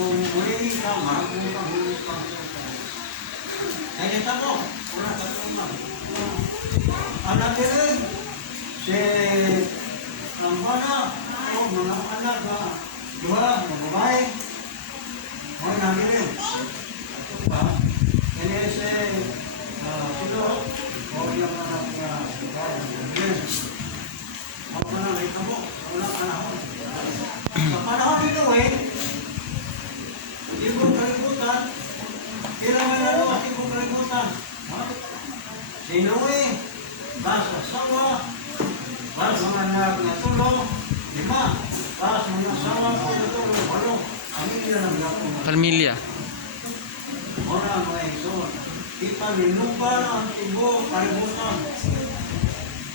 kung muli ka, mahapon ka, huli ka. Kaya kita mo, wala ka tuma. Anak din, si Lambana, o mga anak ka, dua, mga babae, o namin. Kaya si sino, o yung anak niya, ako na lang ito mo, wala panahon. Sa panahon ito hindi ko kalimutan, kailangan na lang ating kong kalimutan. Sino bas asawa, bas mga anak na tulong, 5, bas mga asawa ko na tulong, 8, pamilya ng lahat. Pamilya. Orang mga iso, ipalinupan ang tibo, kalimutan.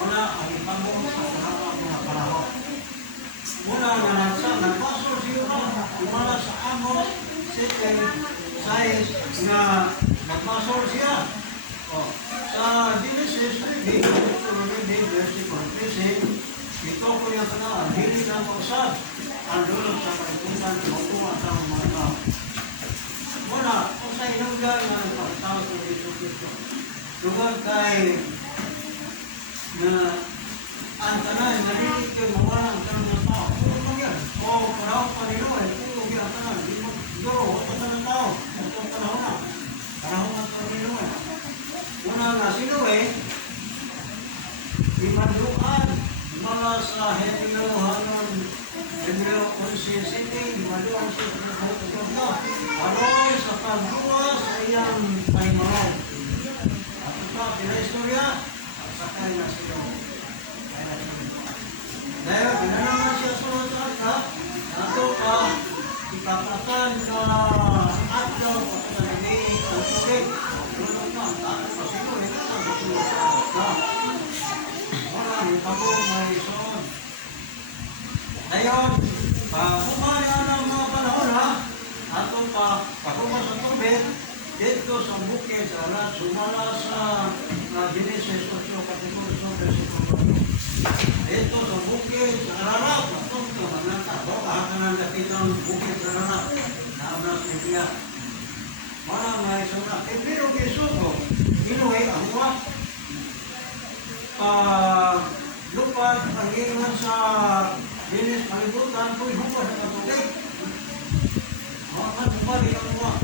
Wala ang ipangong sa kahapang mga panahon. Muna nga nagpasol siya kumala sa Amos 7:6 nga nagpasol siya. Sa Genesis 3, versikulo 13, ito ko yung tanaan, hindi na mausap ang dulot sa kalimutan makuha sa mga tao. Muna, kung sa inunggan nga nagpasal sa Jesus Cristo, lugod kay na ang tanan, narinig kayo mawala ang tanan ng tao. Puro yan. O parang Panginoon, puro yan ang tanan. Siguro, wala tanan ng tao. Itong panahon na. Panahon ng Panginoon. Una nga, sino imanduan, mga sa Hebreo hanggang Hebreo 11:7, imanduan siya sa Hebreo. Aron sa pagluwas sa iyang pahimaw. At ito, pinahistorya, sakay na siya. Dahil binanaman siya sa arka, nato pa ipapatan na atlaw at naninig ang tubig. Ano pa, tato pa sino, ito sa bukulo sa arka. Wala, yung pagong may son. Ngayon, pagkumanya ng mga panahon nato pa pagkumas ang tubig, dito sa bukid, sa alat, sumala sa Genesis 8, kapitulo 1, versikulo 2. Ito sa bukid, sa Ararat, ito ang tao, kahakanan kapitang bukid sa Ararat, naamnas ni Pia. Mga may sunak, pero kisuko, inuwi ang wak, lupad, pag-iingan sa dinis palibutan, kung hukos sa tubig. Mga balik ang wak.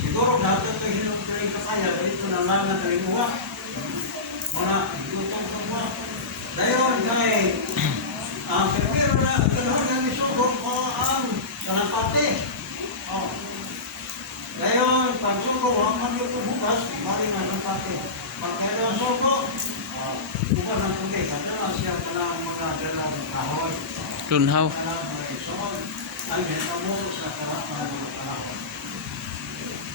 Siguro dapat kayo hinong kaya, dito na lang na talimuha. Mga lutang sa dayon kay ang pero na kanahon nga misugod ko ang salapate. Dayon pagsugod ang manyo ko bukas, mari nga salapate. Pagkaya ang sugo, bukas ng tubig. Kadala siya pala ang mga dalang kahoy. Lunhaw. Ang hinamo sa karapang mga kahoy.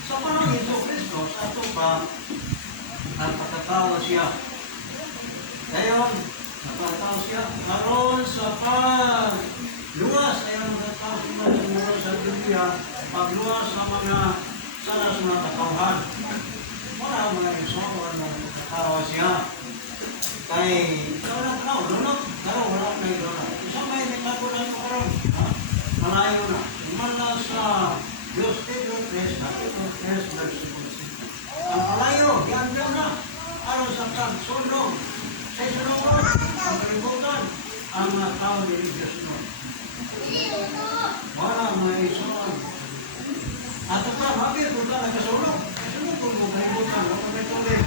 Sa panahon ni Kristo, sa ito pa, ang patatawa siya. Dayon, nakataw siya. Karoon sa pagluwas, ay ang nakataw siya sa Biblia, pagluwas sa mga salas mga katawhan. Wala mga isoon na nakatawa siya. Kay, wala tao, lunok, pero wala na yung lunok. Isang may nagkagulan ko karoon, malayo na. Imala sa Diyos Pedro 3, kapitulo 3, versikulo 5. Ang malayo, yan na, aron sa pagsunog. Sa isunod, ang kalibutan, ang mga tao ni Diyos noon. Wala mga isunod. At ito, mabir, kung ka nagkasulog. Kasunod kung mga kalibutan, wala may tuloy.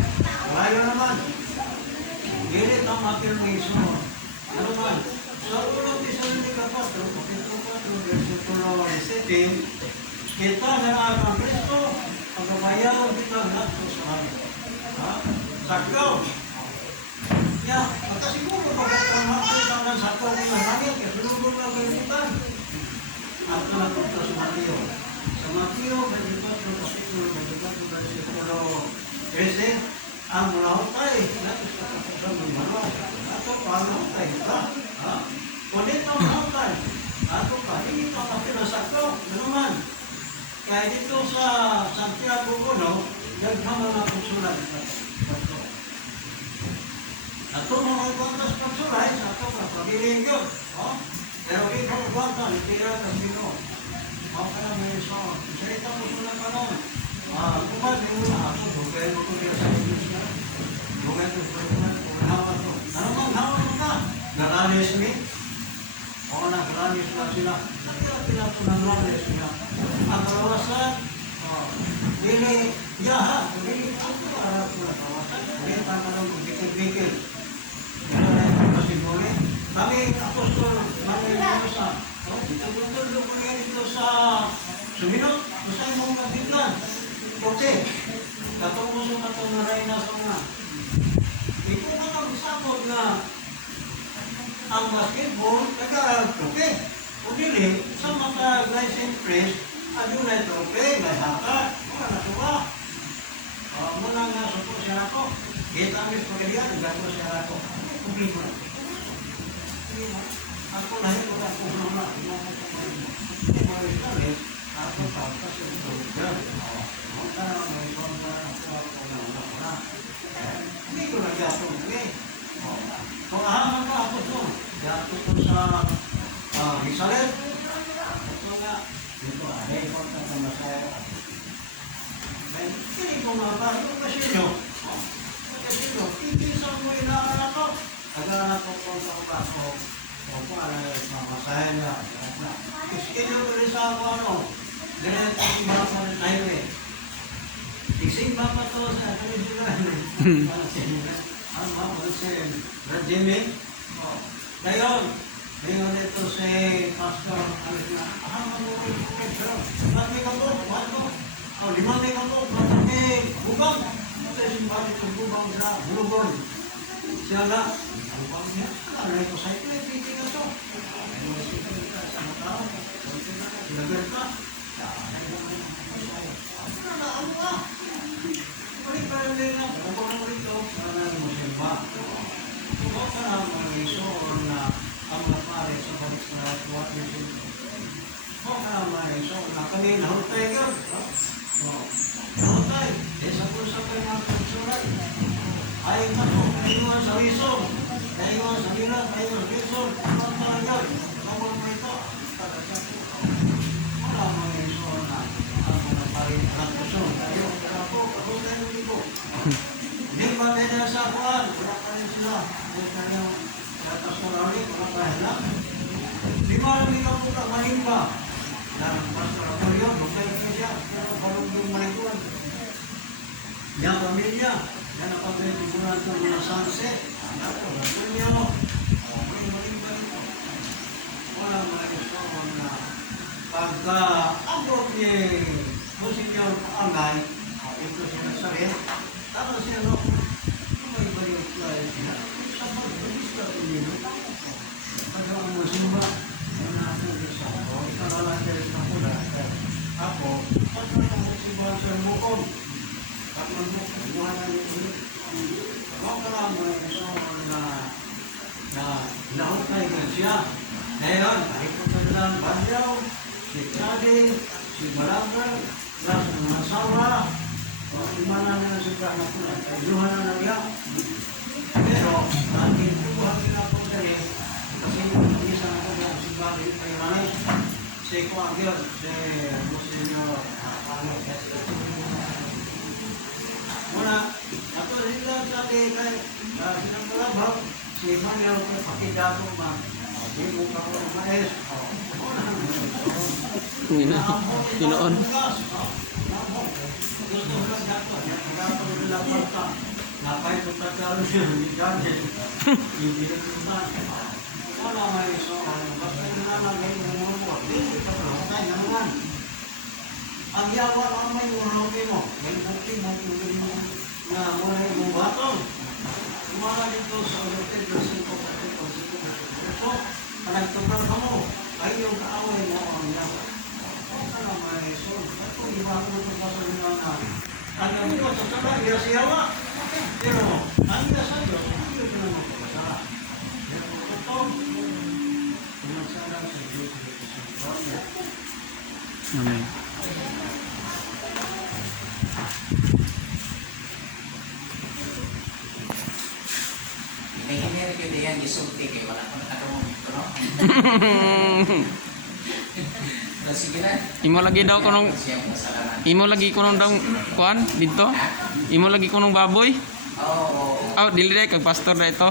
Malayo naman. Gilit ang mabir mga isunod. Ano man? Sa ulong Tesalonica 4, kapitulo 4, versikulo 7, kita na ang Kristo, pagbabayaw kita lahat sa amin. Sakdaw. Ya, makasiguro pagkakamakitan ng sakdaw ng langit, kaya sunod lang kalimutan. At nalapunta sa Mateo. Sa Mateo, 24, kapitulo 24, versikulo 13, ang lahutay, natin sa kapasang ng malaw. Ato pa, lahutay, kulit ang lahutay. Ato pa, hindi pa kapinasakdaw. Ano man? Kaya dito sa Santiago Uno, naghang mga pagsulat. Ato mga kwantas pagsulat, ato ka, pabiling yun. Pero dito ang kwantas, itira ka sino. Ako na may iso. Isa itapos mo na kanon. Kung ba, may muna ako. Dugay mo ko diya sa English na. Dugay mo ko diya. Kung hawa to. Hawa mo ka. Naranis mi. Oo na, naranis na sila. Nakira po ng naranis niya. Ang kawasan, dili, yaha. Dili, ako harap ko na kawasan. Dili, tama lang kung bikil-bikil. Yan na yung pasimuli. Kami, apostol, mga yung sa Ito ko yan ito sa Suminot. Gusto yung mga biglan. Okay. Katong gusto ka ito na rin nasa mga. Ito na kamisakot na ang basketball, nag-aaral okay. O dili, sa mga license press, adyo na ito okay, may haka, mga natuwa. Muna nga, supo siya ako. Kita ang pagkalian, gato siya ako. Kumplito na. Ako na ito, ako na. Ako tapos yung program. Ako na may sonda ako na. Hindi ko na gato eh. Kung ahaman ko ako doon, gato ko sa Hisalet. Ito nga, dito ay ko na sa Masaya. Kini ko mga bago kasi nyo. Kasi nyo, itisang mo inaanak ko. Aganak ko po sa kaso. O kung ano yung Masaya niya. Schedule ko rin sa ako ano. Ganyan ang iba sa highway. Ising ba pa to sa Pilipinas? Ang mga pansin. Rajiming. Ngayon ito si Pastor. Ang mga pero ba't may kapot? Ba't mo? Lima may kapot. Ba't may bubang? Ito yung bakit yung bubang sa Bulugon. Siya nga. Bubang niya. Ano ito sa ito? Ito na ito. Sa mga tao. Sinagal ka. Ano ka? Balik pa rin din lang. Kung ano rito, sana mo simba. Kung ako na mga iso na ang napare sa balik na tuwat nito. Kung ako na mga iso na kami nahutay yun. Nahutay. Sa pulsa pa yung mga pagsuray. Ay ako, ayun sa iso. Ayun sa bilang, ayun sa iso. Ang mga yun. Kapag mo ito. Wala mga iso na ang mga pare ang puso. Ayun, kaya po, kapag tayo ko. Hindi ba tayo sa kuwan? Wala pa rin sila. Kaya tayo, katas na rin, wala pa rin lang. Di marami ka po ka manimba. Ang pastor ako yun, lukay ka siya. Pero parang yung malikuan. Yan pamilya. Yan ang pagkakitunan ko mga sunset. Anak ko, nato niya mo. Okay, malimba rin mo. Wala mga gusto na pagka-abot ni Monsignor Angay, ito siya nagsarin. Tapos siya, no, may balik tayo siya. Sa pag-ibista ko nyo, pagka ang musimba, yan na ako isa. O, ikaw na lang siya rin ako na. Ako, pagka ang musimba sa mukon, kapag mukon, buwan na nyo ulit. Ako ka lang mo iso na lahutay ka siya. Ngayon, kahit ko lang Banyaw, si Chadi, si Balanga, lahat ng mga sawa, imana na sa prana ko na, kayuhan na nagya. Pero, aking tubuhan nila po dali, kasi isa na ko na si Bari, kay Manay, si Kuagir, si Monsignor, muna, ato sila sa ating kay sinangalabaw, si Manyaw ko pakidato man, di mo ka ko ng maes, Ginoon. Gusto mo lang dato, nagkakaroon nila pa. Napay ko pa karoon siya, hindi ganyan. Hindi na kuman. Wala may iso, basta yun na lang may umuro. Hindi ka pa tayo naman. Ang yawa lang may umuro mo. May bukti mo, tuloy mo na muna yung batong. Kumala dito sa ulitin, versin ko pati ko dito. So, panagtugal ka mo, ay yung kaaway mo ang yawa. Wala may iso. Ako, iba ako ito pa sa mga namin. Alam mo, sa sana, iya siyawa. Pero, ang ina sa Diyos, hindi ko na magpapasara. Pero, ito, pumagsara sa Diyos. Amen. May ko diyan isulti kay wala ko nakatulong ito no. sige na. Imo lagi daw kunong Siyang pasalamat. imo lagi kunong daw kuan dito. Imo lagi kunong baboy. Oo. Oh, dili day kag pastor na ito.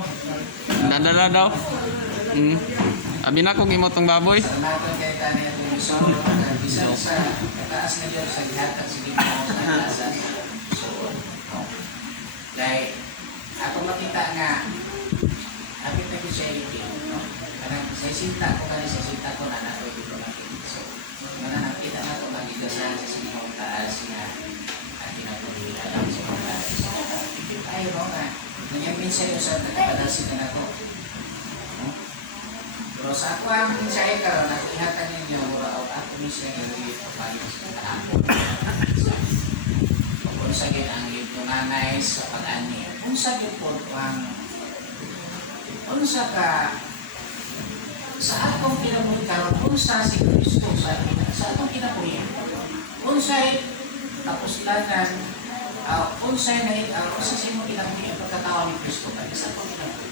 Nadala daw. Abi na kung imo tong baboy. Salamat kay Tani at Luison. Isa sa kataas na Diyos sa gihatag sa Ginoo sa katasan. So, dahil ako makita nga hapit na ko siya no? Kanang sa sinta ko kani sa sinta ko na nato dito natin. So, nakita na ko magigasan sa Ginoo taas nga at kinatuloyan ang sa mga ay mo nga nangyayari sa iyo sa nakapadasin na ako. Pero sa ako ang mensahe karon at ihatan ninyo mura ako mismo yung papalit sa kahapon. Kung sa ang libro nanay sa pag-ani. Kung sa po ang kung sa atong kinabuhi karon kung sa si Kristo sa atong kinabuhi. Kung sa tapos lanan kung sa mo kinabuhi ang pagkatao ni Kristo sa atong kinabuhi.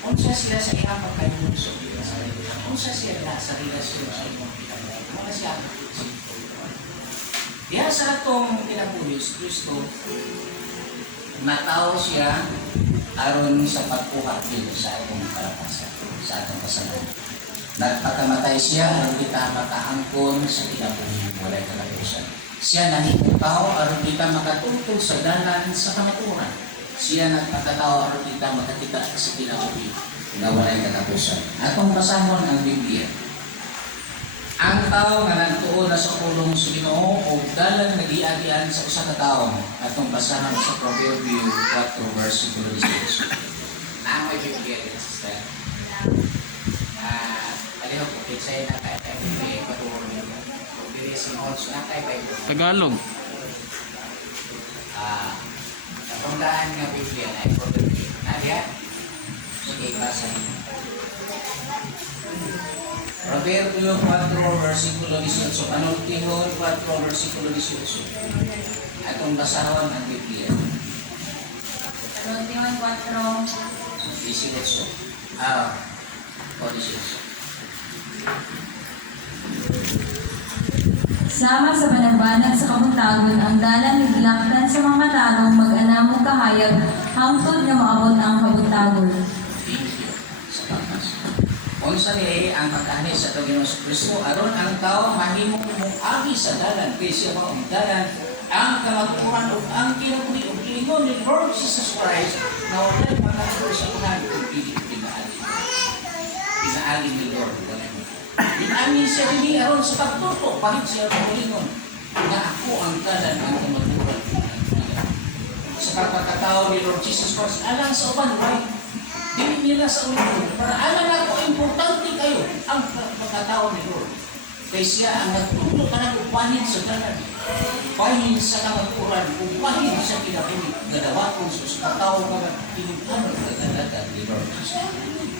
Unsa siya sa iyang pagkayong sa unsa siya na sa relasyon sa imong kinabuhi. Wala siya diya sa atong kinabuhi si Kristo matao siya aron sa pagkuha din sa atong kalapasan, sa atong kasalanan. Nagpakamatay siya aron kita makaangkon sa kinabuhi walay kalapusan. Siya nahimutaw aron kita makatutog sa dalan sa kamatuoran. Siya nagpakatao aron kita makakita sa kinabuhi na walay katapusan. Atong basahon ang Biblia. Ang tao nga nagtuon na sa pulong sa Ginoo o dalan nagiagian sa usa ka tawo. Atong basahan sa Proverbio 4 versikulo 18. Naamoy Biblia din sister. Aliho ko kinsay na kay may paturo niyo. Dili sa notes na kay Bible. Tagalog. Tandaan nga Biblia na Proverbio. Nadia? Sige, basahin. Proverbio 4 versikulo 18. Panultihon 4 versikulo 18. Atong basahon ang Biblia. Panultihon 4. 18. O 18. Sama sa banagbanag sa kabuntagon ang dalan naglakdan sa mga talong mag-anamong kahayag hangtod nga maabot ang kabuntagon. Sa pagkas. Unsa ni ang pagkanis sa Ginoo sa Kristo aron ang tao mahimong muagi sa dalan kay siya mao ang dalan ang kamatuoran ug ang kinabuhi ug giingon ni Lord Jesus Christ na walay mangato sa unan ug dili pinaagi. Pinaagi ni Lord. Inamin siya rin aron sa pagtuto, pahit siya mamulingon na ako ang dalan ang kamaturan. Sa pagkakatao ni Lord Jesus Christ, alang sa uban, right? Dili nila sa ulo. Para alam ako, importante kayo ang pagkakatao ni Lord. Kaya siya ang nagtuto ka ng upahin sa dalan. Pahin sa kamaturan, upahin sa kinabuhi. Gadawaton sa katao ka ng tinutano na dalagan ni Lord Jesus.